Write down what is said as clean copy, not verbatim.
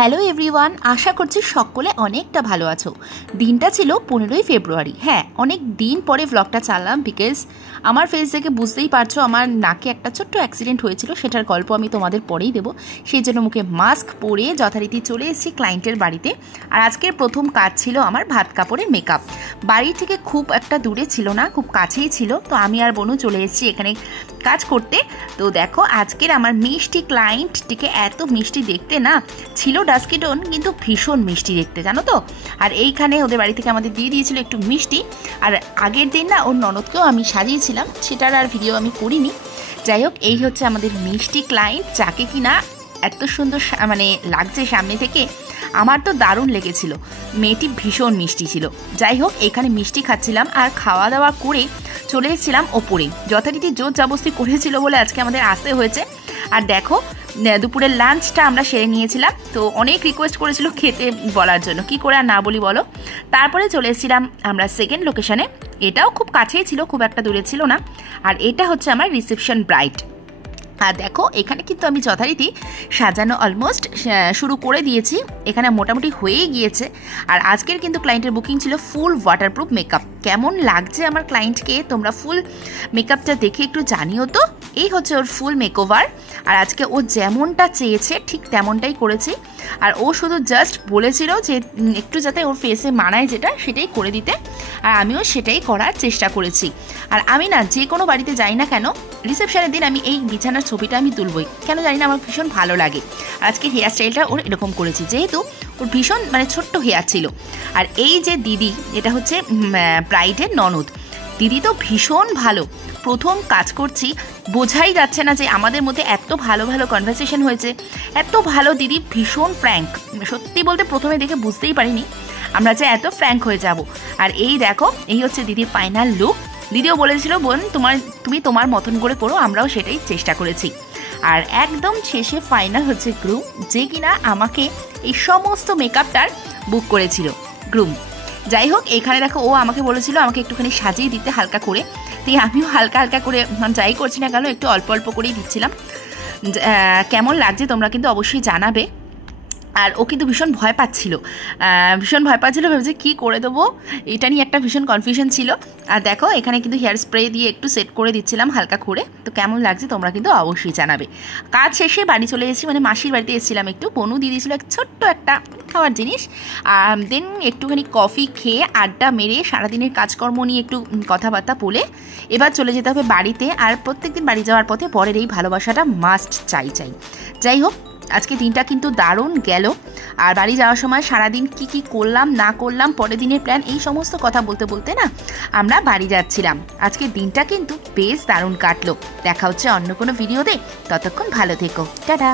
Hello everyone, আশা করছি সকলে অনেকটা ভালো আছো। দিনটা ছিল 15ই ফেব্রুয়ারি। হ্যাঁ, অনেক দিন পরে ব্লগটা চালাম বিকজ আমার ফেস থেকে বুঝতেই পারছো আমার নাকে একটা ছোট্ট অ্যাক্সিডেন্ট হয়েছিল, সেটার গল্প আমি তোমাদের পরেই দেবো। সেই জন্য মুখে মাস্ক পরে যথারীতি চলে এসেছি ক্লায়েন্টের বাড়িতে। আর আজকের প্রথম কাজ ছিল আমার ভাত কাপড়ের মেকআপ। বাড়ি থেকে খুব একটা দূরে ছিল না, খুব কাছেই ছিল। তো আমি আর বনু চলে এসেছি এখানে কাজ করতে। তো দেখো আজকের আমার মিষ্টি ক্লায়েন্টটিকে এত মিষ্টি দেখতে না, ছিল ডাস্কিটন কিন্তু ভীষণ মিষ্টি দেখতে, জানো তো। আর এইখানে ওদের বাড়ি থেকে আমাদের দিয়ে দিয়েছিল একটু মিষ্টি। আর আগের দিন না ওর ননদকেও আমি সাজিয়েছিলাম, সেটার আর ভিডিও আমি করিনি। যাই হোক, এই হচ্ছে আমাদের মিষ্টি ক্লায়েন্ট, যাকে কিনা এত সুন্দর মানে লাগছে সামনে থেকে, আমার তো দারুণ লেগেছিল। মেয়েটি ভীষণ মিষ্টি ছিল। যাই হোক, এখানে মিষ্টি খাচ্ছিলাম আর খাওয়া দাওয়া করে চলে এসেছিলাম ওপরে। যথারীতি জোর জবরদস্তি করেছিল বলে আজকে আমাদের আসতে হয়েছে। আর দেখো দুপুরের লাঞ্চটা আমরা সেরে নিয়েছিলাম। তো অনেক রিকোয়েস্ট করেছিল খেতে বলার জন্য, কি করে আর না বলি বলো। তারপরে চলে এসেছিলাম আমরা সেকেন্ড লোকেশনে। এটাও খুব কাছেই ছিল, খুব একটা দূরে ছিল না। আর এটা হচ্ছে আমার রিসেপশন ব্রাইড। আর দেখো এখানে কিন্তু আমি যথারীতি সাজানো অলমোস্ট শুরু করে দিয়েছি, এখানে মোটামুটি হয়েই গিয়েছে। আর আজকের কিন্তু ক্লায়েন্টের বুকিং ছিল ফুল ওয়াটারপ্রুফ মেকআপ। কেমন লাগছে আমার ক্লায়েন্টকে তোমরা ফুল মেকআপটা দেখে একটু জানিও তো। এই হচ্ছে ওর ফুল মেকওভার। আর আজকে ও যেমনটা চেয়েছে ঠিক তেমনটাই করেছি। আর ও শুধু জাস্ট বলেছিল যে একটু যাতে ওর ফেসে মানায় যেটা সেটাই করে দিতে, আর আমিও সেটাই করার চেষ্টা করেছি। আর আমি না যে কোনো বাড়িতে যাই না কেন, রিসেপশনের দিন আমি এই বিছানার ছবিটা আমি তুলবই, কেন জানি না, আমার ভীষণ ভালো লাগে। আর আজকে হেয়ার স্টাইলটা ওর এরকম করেছি, যেহেতু ওর ভীষণ মানে ছোট্ট হেয়ার ছিল। আর এই যে দিদি, এটা হচ্ছে ব্রাইডের ননদ। দিদি তো ভীষণ ভালো, প্রথম কাজ করছি, বোঝাই যাচ্ছে না যে আমাদের মধ্যে এত ভালো ভালো কনভারসেশন হয়েছে, এত ভালো। দিদি ভীষণ ফ্র্যাঙ্ক, সত্যি বলতে প্রথমে দেখে বুঝতেই পারিনি আমরা যে এত ফ্র্যাঙ্ক হয়ে যাব। আর এই দেখো, এই হচ্ছে দিদির ফাইনাল লুক। দিদিও বলেছিল বোন তুমি তোমার মতন করে করো, আমরাও সেটাই চেষ্টা করেছি। আর একদম শেষে ফাইনাল হচ্ছে গ্রুম, যে কিনা আমাকে এই সমস্ত মেকআপটার বুক করেছিল, গ্রুম। যাই হোক, এখানে দেখো ও আমাকে বলেছিল আমাকে একটুখানি সাজিয়ে দিতে হালকা করে, তাই আমিও হালকা হালকা করে যাই করছি না কেন একটু অল্প অল্প করেই দিচ্ছিলাম। কেমন লাগছে তোমরা কিন্তু অবশ্যই জানাবে। আর ও কিন্তু ভীষণ ভয় পাচ্ছিল, ভেবেছে কী করে দেবো, এটা নিয়ে একটা ভীষণ কনফিউশন ছিল। আর দেখো এখানে কিন্তু হেয়ার স্প্রে দিয়ে একটু সেট করে দিচ্ছিলাম হালকা করে। তো কেমন লাগছে তোমরা কিন্তু অবশ্যই জানাবে। কাজ শেষে বাড়ি চলে এসেছি, মানে মাসির বাড়িতে এসেছিলাম একটু। বনু দিয়ে দিয়েছিল ছোট্ট একটা খাওয়ার জিনিস। দেন একটুখানি কফি খেয়ে আড্ডা মেরে সারাদিনের কাজকর্ম নিয়ে একটু কথাবার্তা বলে এবার চলে যেতে হবে বাড়িতে। আর প্রত্যেকদিন বাড়ি যাওয়ার পথে পরের এই ভালোবাসাটা মাস্ট চাই। যাই হোক, আজকে দিনটা কিন্তু দারুণ গেল। আর বাড়ি যাওয়ার সময় সারাদিন কি কি করলাম না করলাম, পরের দিনের প্ল্যান, এই সমস্ত কথা বলতে বলতে না আমরা বাড়ি যাচ্ছিলাম। আজকের দিনটা কিন্তু বেশ দারুণ কাটলো। দেখা হচ্ছে অন্য কোনো ভিডিওতে, ততক্ষণ ভালো থেকো, টাটা।